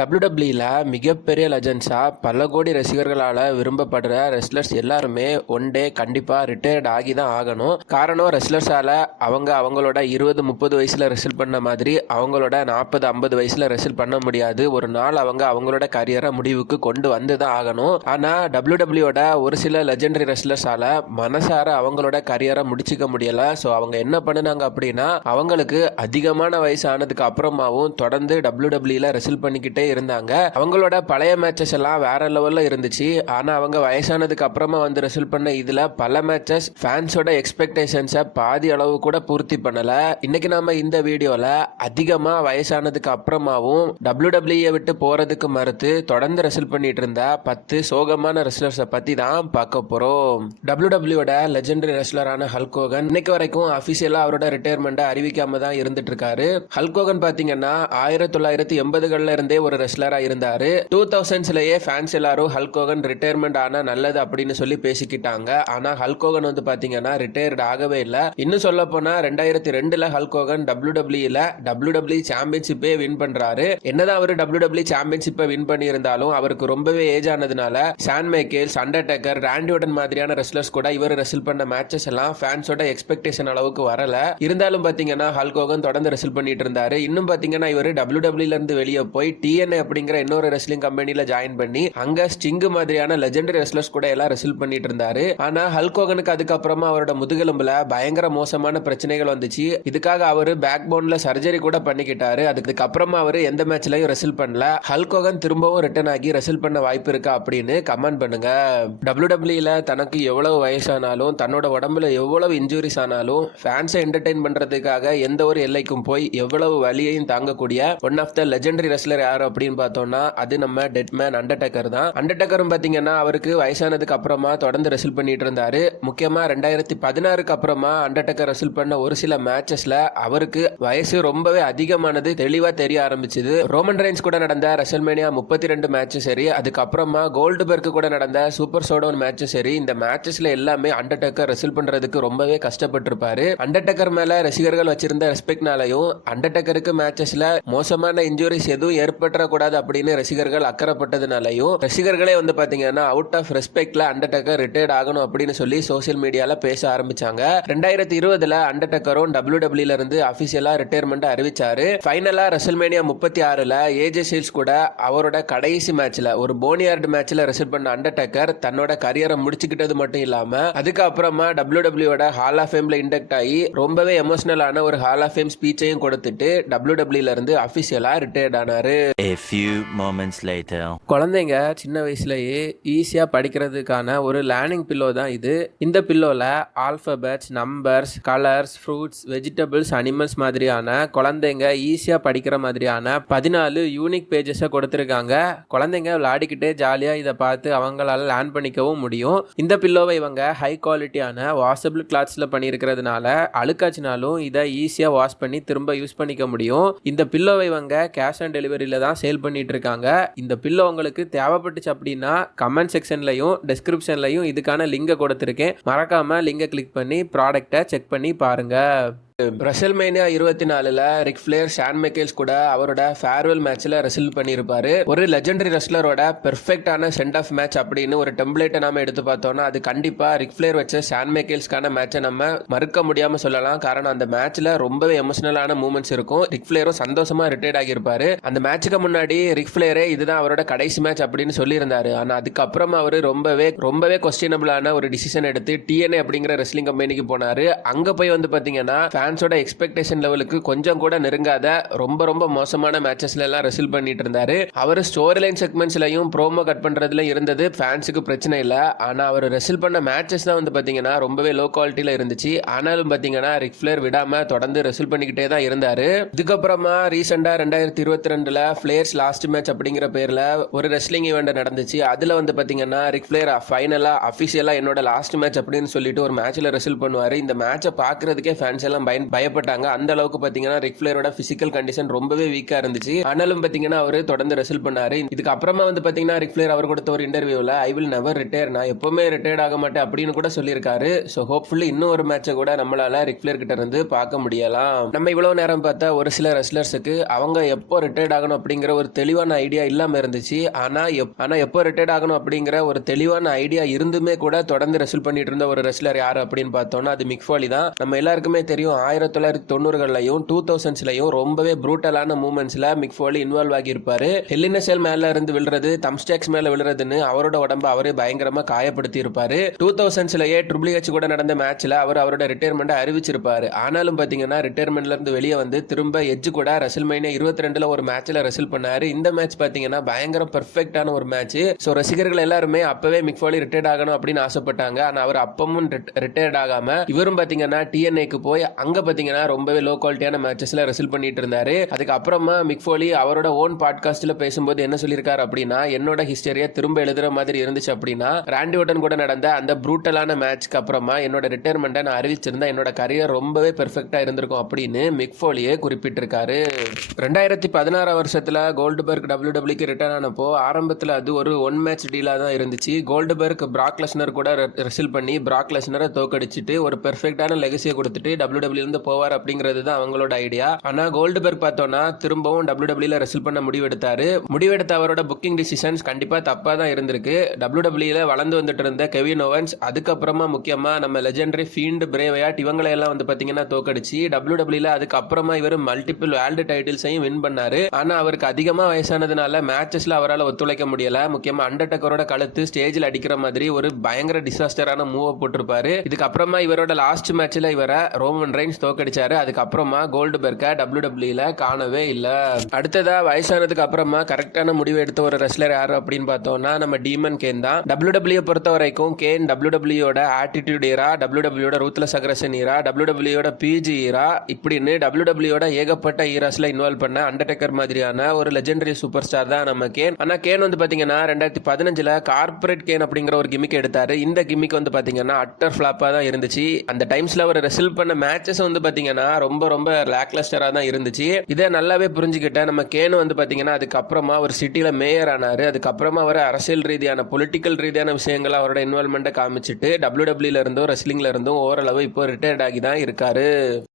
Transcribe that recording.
டபிள்யூடபிள்யூல மிகப்பெரிய லெஜன்ஸாக பல கோடி ரசிகர்களால் விரும்பப்படுற ரெஸ்லர்ஸ் எல்லாருமே ஒன் டே கண்டிப்பாக ரிட்டையர்ட் ஆகி தான் ஆகணும். காரணம் ரெஸ்லர்ஸால் அவங்க அவங்களோட இருபது முப்பது வயசில் ரெசில் பண்ண மாதிரி அவங்களோட நாற்பது ஐம்பது வயசில் ரெசில் பண்ண முடியாது. ஒரு நாள் அவங்க அவங்களோட கரியரை முடிவுக்கு கொண்டு வந்து தான் ஆகணும் ஆனால் டபிள்யூடபிள்யூட ஒரு சில லெஜெண்டரி ரெஸ்லர்ஸால் மனசார அவங்களோட கரியரை முடிச்சிக்க முடியலை. ஸோ அவங்க என்ன பண்ணுனாங்க அப்படின்னா அவங்களுக்கு அதிகமான வயசு ஆனதுக்கு அப்புறமாவும் தொடர்ந்து டபிள்யூடபிள்யூல ரெசில் பண்ணிக்கிட்டே இருந்தாங்க. அவங்களோட பழைய மேட்சஸ் எல்லாம் வேற லெவல்ல இருந்துச்சு. ஆனா அவங்க வயசானதுக்கு அப்புறமா வந்து ரெசில் பண்ண இதுல பல மேட்சஸ் ஃபேன்ஸோட எக்ஸ்பெக்டேஷன்ஸை பாதி அளவு கூட பூர்த்தி பண்ணல. இன்னைக்கு நாம இந்த வீடியோல அதிகமா வயசானதுக்கு அப்புறமாவும் டபிள்யூடபிள்யூ விட்டு போறதுக்கு மறுத்து தொடர்ந்து ரெசில் பண்ணிட்டு இருந்த பத்து சோகமான ரெஸ்லர்ஸை பத்தி தான் பார்க்க போறோம். டபிள்யூடபிள்யூட லெஜெண்டரி ரெஸ்லரான ஹல்கோகன் இன்னைக்கு வரைக்கும் அபிஷியலா அவரோட ரிட்டையர்மெண்ட்டை அறிவிக்காம தான் இருந்துட்டு இருக்காரு. ஹல்கோகன் பாத்தீங்கன்னா ஆயிரத்தி தொள்ளாயிரத்தி எண்பதுகள்ல இருந்தே ஒரு ரெஸ்டலராக இருந்தார். டூ தௌசண்ட்ஸ்லேயே ஃபேன்ஸ் எல்லாரும் ஹல்கோகன் ரிட்டையர்மெண்ட் ஆனா நல்லது அப்படின்னு சொல்லி பேசிக்கிட்டாங்க. ஆனால் ஹல்கோகன் வந்து பார்த்தீங்கன்னா ரிட்டையர்ட் ஆகவே இல்லை. இன்னும் சொல்ல போனால் ரெண்டாயிரத்தி ரெண்டில் ஹல்கோகன் டபிள்யூ டபிள்யூல டபிள்யூ டபிள்யூ சாம்பியன்ஷிப்பே வின் பண்ணுறாரு என்னதான் அவர் டபிள்யூ டபிள்யூ சாம்பியன்ஷிப்பை வின் பண்ணியிருந்தாலும் அவருக்கு ரொம்பவே ஏஜ் ஆனதுனால சான் மைக்கேல்ஸ் அண்டர்டேக்கர் ராண்டியோடன் மாதிரியான ரெஸ்லர்ஸ் கூட இவர் ரெசில் பண்ண மேட்சஸ் எல்லாம் ஃபேன்ஸோட எக்ஸ்பெக்டேஷன் அளவுக்கு வரல. இருந்தாலும் பார்த்தீங்கன்னா ஹல்கோகன் தொடர்ந்து ரெசில் பண்ணிட்டு இருந்தாரு. இன்னும் பார்த்தீங்கன்னா இவர் டபிள்யூ டபிள்யூல இருந்து வெளியே போய் டி டிஎன்ஏ அப்படிங்கிற இன்னொரு ரெஸ்லிங் கம்பெனில ஜாயின் பண்ணி அங்க ஸ்டிங்கு மாதிரியான லெஜெண்டரி ரெஸ்லர்ஸ் கூட எல்லாம் ரெசில் பண்ணிட்டு இருந்தாரு. ஆனா ஹல்கோகனுக்கு அதுக்கப்புறமா அவரோட முதுகெலும்புல பயங்கர மோசமான பிரச்சனைகள் வந்துச்சு. இதுக்காக அவரு பேக் போன்ல சர்ஜரி கூட பண்ணிக்கிட்டாரு. அதுக்கு அப்புறமா அவரு எந்த மேட்ச்லயும் ரெசில் பண்ணல. ஹல்கோகன் திரும்பவும் ரிட்டர்ன் ஆகி ரெசில் பண்ண வாய்ப்பு இருக்கா அப்படின்னு கமெண்ட் பண்ணுங்க. டபிள்யூ தனக்கு எவ்வளவு வயசானாலும் தன்னோட உடம்புல எவ்வளவு இன்ஜுரிஸ் ஆனாலும் ஃபேன்ஸை என்டர்டெயின் பண்றதுக்காக எந்த ஒரு எல்லைக்கும் போய் எவ்வளவு வலியையும் தாங்கக்கூடிய one of the legendary wrestler யார் அப்படின்னு பார்த்தோம்னா அது நம்ம டெட்மேன் அண்டர்டேக்கர் தான். அண்டர்டேக்கரும் பார்த்தீங்கன்னா அவருக்கு வயசானதுக்கு அப்புறமா தொடர்ந்து ரெசில் பண்ணிட்டு இருந்தாரு. முக்கியமா ரெண்டாயிரத்தி பதினாறுக்கு அப்புறமா அண்டர்டேக்கர் ரெசில் பண்ண ஒரு சில மேட்சஸ்ல அவருக்கு வயசு ரொம்பவே அதிகமானது தெளிவா தெரிய ஆரம்பிச்சது. ரோமன் ரைன்ஸ் கூட நடந்த ரெசல்மேனியா முப்பத்தி ரெண்டு மேட்சும் சரி அதுக்கப்புறமா கோல்டுபர்க் கூட நடந்த சூப்பர் சோடோன் மேட்சும் சரி இந்த மேட்சஸ்ல எல்லாமே அண்டர்டேக்கர் ரெசில் பண்றதுக்கு ரொம்பவே கஷ்டப்பட்டிருப்பாரு. அண்டர்டேக்கர் மேல ரசிகர்கள் வச்சிருந்த ரெஸ்பெக்ட்னாலையும் அண்டர்டேக்கருக்கு மேட்சஸ்ல மோசமான இன்ஜுரிஸ் எதுவும் ஏற்பட்ட ஏற்பட்டுறக்கூடாது அப்படின்னு ரசிகர்கள் அக்கறைப்பட்டதுனாலையும் ரசிகர்களே வந்து பாத்தீங்கன்னா அவுட் ஆஃப் ரெஸ்பெக்ட்ல அண்டர்டேக்கர் ரிட்டையர்ட் ஆகணும் அப்படின்னு சொல்லி சோசியல் மீடியால பேச ஆரம்பிச்சாங்க. ரெண்டாயிரத்தி இருபதுல அண்டர்டேக்கரும் டபிள்யூ டபிள்யூல இருந்து அபிஷியலா ரிட்டையர்மெண்ட் அறிவிச்சாரு. ஃபைனலா ரெசல்மேனியா முப்பத்தி ஆறுல ஏஜே சீல்ஸ் கூட அவரோட கடைசி மேட்ச்ல ஒரு போனியார்டு மேட்ச்ல ரெசல் பண்ண அண்டர்டேக்கர் தன்னோட கரியரை முடிச்சுக்கிட்டது மட்டும் இல்லாம அதுக்கப்புறமா டபிள்யூ டபிள்யூட ஹால் ஆஃப் ஃபேம்ல இண்டக்ட் ஆகி ரொம்பவே எமோஷனலான ஒரு ஹால் ஆஃப் ஃபேம் ஸ்பீச்சையும் கொடுத்துட்டு டபிள்யூ டபிள்யூல இருந்து அபிஷியலா ரிட்டையர்ட் ஆனாரு. A few moments later. குழந்தைங்க சின்ன வயசுலயே ஈஸியாக படிக்கிறதுக்கான ஒரு லேர்னிங் பில்லோ தான் இது. இந்த பில்லோவில் alphabets numbers colours fruits vegetables animals மாதிரியான குழந்தைங்க ஈஸியாக படிக்கிற மாதிரியான பதினாலு யூனிக் பேஜஸை கொடுத்துருக்காங்க. குழந்தைங்க விளையாடிக்கிட்டே ஜாலியாக இதை பார்த்து அவங்களால லேர்ன் பண்ணிக்கவும் முடியும். இந்த பில்லோவை இவங்க ஹை குவாலிட்டியான வாஷபிள் கிளாத்ஸில் பண்ணியிருக்கிறதுனால அழுக்காச்சினாலும் இதை ஈஸியாக வாஷ் பண்ணி திரும்ப யூஸ் பண்ணிக்க முடியும். இந்த பில்லோவை இவங்க கேஷ் ஆன் டெலிவரியில் தான் சேல் பண்ணிட்டு இருக்காங்க இந்த பில்லோ உங்களுக்கு தேவைப்பட்டுச்சு அப்படின்னா கமெண்ட் செக்ஷன்லையும் டிஸ்கிரிப்ஷன்லையும் இதுக்கான லிங்கை கொடுத்துருக்கேன். மறக்காம லிங்கை கிளிக் பண்ணி ப்ராடக்டை செக் பண்ணி பாருங்கள் பாருங்க ரெசல்மேனியா இருபத்தி நாலுல ரிக் பிளேயர் ஷான் மைக்கேல்ஸ் கூட அவரோட ஃபேர்வெல் மேட்ச்ல ரெசில் பண்ணியிருப்பாரு. ஒரு லெஜெண்டரி ரெஸ்லரோட பெர்ஃபெக்டான சென்ட் ஆஃப் மேட்ச் அப்படின்னு ஒரு டெம்ப்ளேட்டை நாம எடுத்து பார்த்தோம்னா அது கண்டிப்பா ரிக் பிளேயர் வச்ச ஷான் மைக்கேல்ஸ்க்கான மேட்சை நம்ம மறுக்க முடியாம சொல்லலாம். காரணம் அந்த மேட்ச்ல ரொம்பவே எமோஷனலான மூமெண்ட்ஸ் இருக்கும். ரிக் பிளேயரும் சந்தோஷமா ரிட்டையர்ட் ஆகியிருப்பாரு. அந்த மேட்சுக்கு முன்னாடி ரிக் பிளேயரே இதுதான் அவரோட கடைசி மேட்ச் அப்படின்னு சொல்லியிருந்தாரு. ஆனா அதுக்கப்புறம் அவர் ரொம்பவே ரொம்பவே கொஸ்டினபிளான ஒரு டிசிஷன் எடுத்து டிஎன்ஏ அப்படிங்கிற ரெஸ்லிங் கம்பெனிக்கு போனாரு. அங்க போய் வந்து பாத்தீங்கன்னா ஃபேன்ஸோட எக்ஸ்பெக்டேஷன் லெவலுக்கு கொஞ்சம் கூட நெருங்காத ரொம்ப ரொம்ப மோசமான மேட்சஸ்ல எல்லாம் ரெசில் பண்ணிட்டு இருந்தாரு. அவர் ஸ்டோரி லைன் செக்மெண்ட்ஸ்லயும் ப்ரோமோ கட் பண்றதுல இருந்தது. ஃபேன்ஸுக்கு பிரச்சனை இல்லை. ஆனா அவர் ரெசில் பண்ண மேட்சஸ் தான் வந்து பாத்தீங்கன்னா ரொம்பவே லோ குவாலிட்டியில இருந்துச்சு. ஆனாலும் பாத்தீங்கன்னா ரிக் ஃபிளேர் விடாம தொடர்ந்து ரெசில் பண்ணிக்கிட்டே தான் இருந்தாரு. இதுக்கப்புறமா ரீசெண்டா ரெண்டாயிரத்தி இருபத்தி ரெண்டுல பிளேயர்ஸ் லாஸ்ட் மேட்ச் அப்படிங்கிற பேர்ல ஒரு ரெஸ்லிங் ஈவெண்ட் நடந்துச்சு. அதுல வந்து பாத்தீங்கன்னா ரிக் ஃபிளேர் ஃபைனலா அபிஷியலா என்னோட லாஸ்ட் மேட்ச் அப்படின்னு சொல்லிட்டு ஒரு மேட்ச்ல ரெசில் பண்ணுவாரு. இந்த மேட்சை பாக்குறதுக்கே ஃபேன்ஸ் எல்லாம் பயந்து பய பயப்பட்டாங்க. அந்த அளவுக்கு பாத்தீங்கன்னா ரிக்ஃபிளரோட பிசிக்கல் கண்டிஷன் ரொம்பவே வீக்கா இருந்துச்சு. ஆனாலும் பாத்தீங்கன்னா அவர் தொடர்ந்து ரெசல் பண்ணாரு. இதுக்கு அப்புறமா வந்து பாத்தீங்கன்னா ரிக்ஃபிளர் அவர் கொடுத்த ஒரு இன்டர்வியூல ஐ வில் நெவர் ரிட்டையர் நான் எப்பவுமே ரிட்டையர்ட் ஆக மாட்டேன் அப்படின்னு கூட சொல்லியிருக்காரு. ஸோ ஹோப்ஃபுல்லி இன்னும் ஒரு மேட்சை கூட நம்மளால ரிக்ஃபிளர் கிட்ட இருந்து பார்க்க முடியலாம். நம்ம இவ்வளவு நேரம் பார்த்தா ஒரு சில ரெஸ்லர்ஸுக்கு அவங்க எப்போ ரிட்டையர்ட் ஆகணும் அப்படிங்கிற ஒரு தெளிவான ஐடியா இல்லாம இருந்துச்சு. ஆனா எப்- ஆனா எப்போ ரிட்டையர்ட் ஆகணும் அப்படிங்கிற ஒரு தெளிவான ஐடியா இருந்துமே கூட தொடர்ந்து ரெசல் பண்ணிட்டு இருந்த ஒரு ரெஸ்லர் யார் அப்படின்னு பார்த்தோம்னா அது மிக்ஃபாலி தான். நம்ம எல்லாருக்குமே தெரியும் ஆயிரத்தி தொள்ளாயிரத்தி தொண்ணூறுகள்லையும் டூ தௌசண்ட்ஸ்லையும் ரொம்பவே ப்ரூட்டலான மூமெண்ட்ஸில் மிக் ஃபோலி இன்வால்வ் ஆகியிருப்பாரு. ஹெல்லினசெல் மேலே இருந்து விழுறது தம்ஸ்டேக்ஸ் மேலே விழுறதுன்னு அவரோட உடம்பு அவரே பயங்கரமாக காயப்படுத்தி இருப்பார் டூ தௌசண்ட்ஸ்லயே ட்ரிபிள் ஹெச் கூட நடந்த மேட்ச்சில் அவர் அவரோட ரிட்டையர்மெண்ட்டை அறிவிச்சிருப்பார். ஆனாலும் பார்த்தீங்கன்னா ரிட்டையர்மெண்ட்லேருந்து வெளியே வந்து திரும்ப எஜ்ஜு கூட ரெசல்மைனே இருபத்தி ரெண்டில் ஒரு மேட்ச்சில் ரசில் பண்ணார். இந்த மேட்ச் பார்த்தீங்கன்னா பயங்கர பெர்ஃபெக்டான ஒரு மேட்ச் ஸோ ரசிகர்கள் எல்லாருமே அப்பவே மிக்ஃபாலி ரிட்டையர்ட் ஆகணும் அப்படின்னு ஆசைப்பட்டாங்க. ஆனால் அவர் அப்பமும் ரிட்டையர்ட் ஆகாமல் இவரும் பார்த்தீங்கன்னா டிஎன்ஏக்கு போய் அங்கே பாத்தீங்கன்னா ரொம்பவே லோ குவாலிட்டியான மேட்சஸ்ல ரெசில் பண்ணிட்டு இருந்தாரு. அதுக்கப்புறமா மிக்ஃபோலி அவரோட ஓன் பாட்காஸ்ட்ல பேசும்போது என்ன சொல்லியிருக்காரு அப்படின்னா என்னோட ஹிஸ்டரியை திரும்ப எழுதுற மாதிரி இருந்துச்சு அப்படின்னா ராண்டி ஓட்டன் கூட நடந்த அந்த ப்ரூட்டலான மேட்ச்க்கு அப்புறமா என்னோட ரிட்டையர்மெண்ட்டை நான் அறிவிச்சிருந்தா என்னோட கரியர் ரொம்பவே பெர்ஃபெக்டா இருந்திருக்கும் அப்படின்னு மிக்ஃபோலியே குறிப்பிட்டிருக்காரு. ரெண்டாயிரத்தி பதினாறாம் வருஷத்துல கோல்டுபர்க் டபிள்யூ டபிள்யூக்கு ரிட்டர்ன் ஆனப்போ ஆரம்பத்துல அது ஒரு ஒன் மேட்ச் டீலா தான் இருந்துச்சு. கோல்டுபர்க் பிராக்லெஸ்னர் கூட ரெசில் பண்ணி பிராக்லெஸ்னரை தோக்கடிச்சிட்டு ஒரு பெர்ஃபெக்டான லெகசியை கொடுத்துட்டு டபிள்யூ இருந்து போவார் அப்படிங்கிறது தான் அவங்களோட ஐடியா ஆனா கோல்டுபர்க் பார்த்தோம்னா திரும்பவும் டபிள்யூ டபிள்யூல ரெசில் பண்ண முடிவெடுத்தாரு. முடிவெடுத்த அவரோட புக்கிங் டிசிஷன்ஸ் கண்டிப்பா தப்பா தான் இருந்திருக்கு. டபிள்யூ டபிள்யூல வளர்ந்து வந்துட்டு இருந்த கெவின் ஓவன்ஸ் அதுக்கப்புறமா முக்கியமா நம்ம லெஜெண்டரி ஃபீல்டு பிரேவையாட் இவங்களை எல்லாம் வந்து பாத்தீங்கன்னா தோக்கடிச்சு டபிள்யூ டபிள்யூல அதுக்கப்புறமா இவர் மல்டிபிள் வேர்ல்டு டைட்டில்ஸையும் வின் பண்ணாரு. ஆனா அவருக்கு அதிகமா வயசானதுனால மேட்சஸ்ல அவரால் ஒத்துழைக்க முடியல. முக்கியமா அண்டர்டக்கரோட கழுத்து ஸ்டேஜில் அடிக்கிற மாதிரி ஒரு பயங்கர டிசாஸ்டரான மூவ் போட்டிருப்பாரு. இதுக்கப்புறமா இவரோட லாஸ்ட் மேட்ச்ல இவரை ரோமன் ரெயின்ஸ் தோக்கடிச்சாரு அதுக்கப்புறமா கோல்டு பெர்க்கை டபிள்யூ டபிள்யூல காணவே இல்லை. அடுத்ததா வயசானதுக்கு அப்புறமா கரெக்டான முடிவு எடுத்த ஒரு ரெஸ்லர் யாரு அப்படின்னு பார்த்தோம்னா நம்ம டீமன் கேன் தான். டபிள்யூ டபிள்யூ பொறுத்த வரைக்கும் கேன் டபிள்யூ டபிள்யூட ஆட்டிடியூட் ஈரா டபிள்யூ டபிள்யூட ரூத்ல சக்ரசன் ஈரா டபிள்யூ டபிள்யூட பிஜி ஈரா இப்படின்னு டபிள்யூ டபிள்யூட ஏகப்பட்ட ஈராஸ்ல இன்வால்வ் பண்ண அண்டர்டேக்கர் மாதிரியான ஒரு லெஜெண்டரி சூப்பர் ஸ்டார் தான் நம்ம கேன் ஆனா கேன் வந்து பாத்தீங்கன்னா ரெண்டாயிரத்தி பதினஞ்சுல கார்பரேட் கேன் அப்படிங்கிற ஒரு கிமிக் எடுத்தாரு. இந்த கிமிக் வந்து பாத்தீங்கன்னா அட்டர் ஃபிளாப்பா தான் இருந்துச்சு. அந்த டைம்ஸ்ல அவர் ரெசில் பண்ண மேட்சஸ் வந்து பாத்தீங்கன்னா ரொம்ப ரொம்ப லேக்லஸ்டரா தான் இருந்துச்சு. இதை நல்லாவே புரிஞ்சுக்கிட்டேன். நம்ம கேனு வந்து பாத்தீங்கன்னா அதுக்கப்புறமா ஒரு சிட்டில மேயர் ஆனாரு. அதுக்கப்புறமா அவர் அரசியல் ரீதியான பொலிட்டிக்கல் ரீதியான விஷயங்கள் அவரோட இன்வால்மெண்ட்டை காமிச்சிட்டு டபிள்யூ டபிள்யூல இருந்தும் ரெஸ்லிங்ல இருந்தும் ஓரளவு இப்போ ரிட்டையர்ட் ஆகி தான் இருக்காரு.